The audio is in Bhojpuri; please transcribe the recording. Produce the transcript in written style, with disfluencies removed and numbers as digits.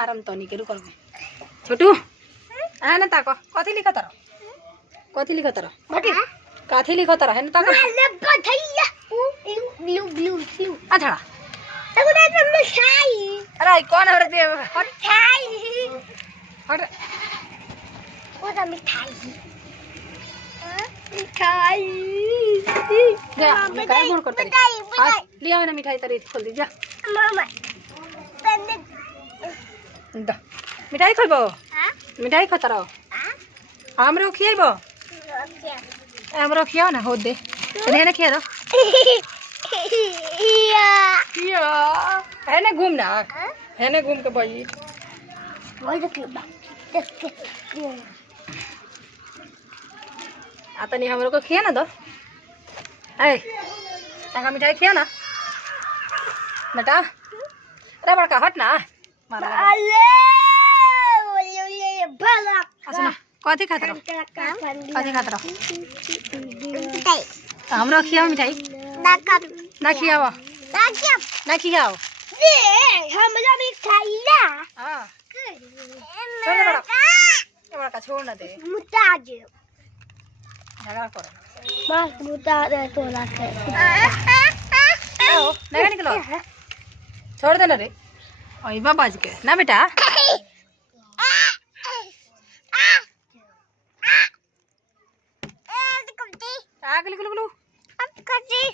आराम तो नहीं करू करबे छोटू आ ना ताको कथि लिखत रह कथि लिखत रह कथि लिखत रह है ना ताको ब्लू ब्लू ब्लू अच्छा तब ना मिठाई अरे कौन है रे हट मिठाई हट वो तो मिठाई मिठाई जा मैं काय बोल करते मिठाई लिया ना मिठाई तेरी खोल दी जा मामा पेन द मिठाई खइबो हां मिठाई खत रहो हमरो खियाइबो ओके हमरो खियाओ ना हो दे तने ना खिया दो या है ना घूम ना है ना घूम के भाई बोल दे आता नहीं हमरो को खिया ना दो ए ताका मिठाई खिया ना बेटा अरे बड़का हट ना मारा अले ओले भला सुना कथि खात रहो कथि खात रहो मिठाई हमरो खियाओ मिठाई ना खियाओ ना खियाओ दे हमरा मिठाई ला हां छोड़ दे बड़ा छोड़ ना दे मुता दे झगड़ा करो बस मुता दे तो लाके आओ नहीं निकलो छोड़ दे ना रे ओई बाबा जी के ना बेटा